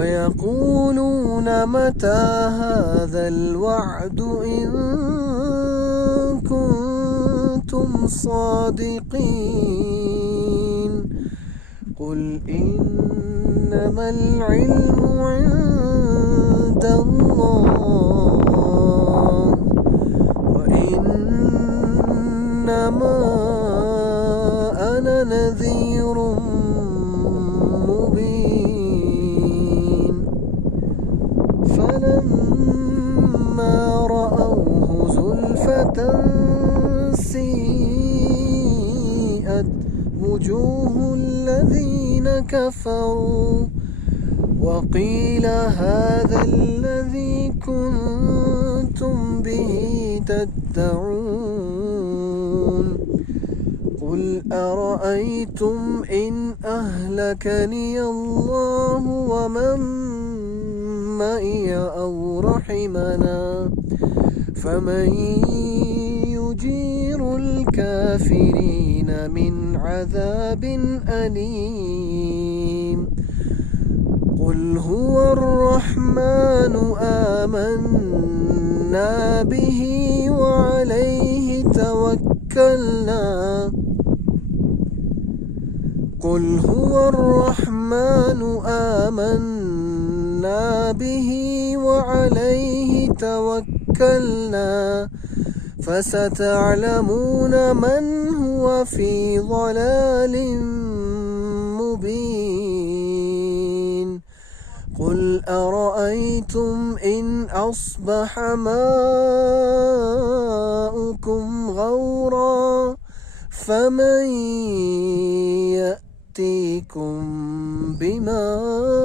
ويقولون متى هذا الوعد إن كنتم صادقين قل إنما العلم عند الله وإنما أنا نذير مبين فلما رأوه زلفة سيئت وجوه الذين كفروا وقيل هذا الذي كنتم به تدعون قل أرأيتم إن أهلكني الله ومن معي أو رحمنا فمن يجير الكافرين من عذاب أليم قل هو الرحمن آمنا به وعليه توكلنا قل هو الرحمن آمنا به وعليه توكلنا فستعلمون من هو في ضلال مبين قل أرأيتم إن أصبح ماؤكم غورا فمن يأتيكم بماء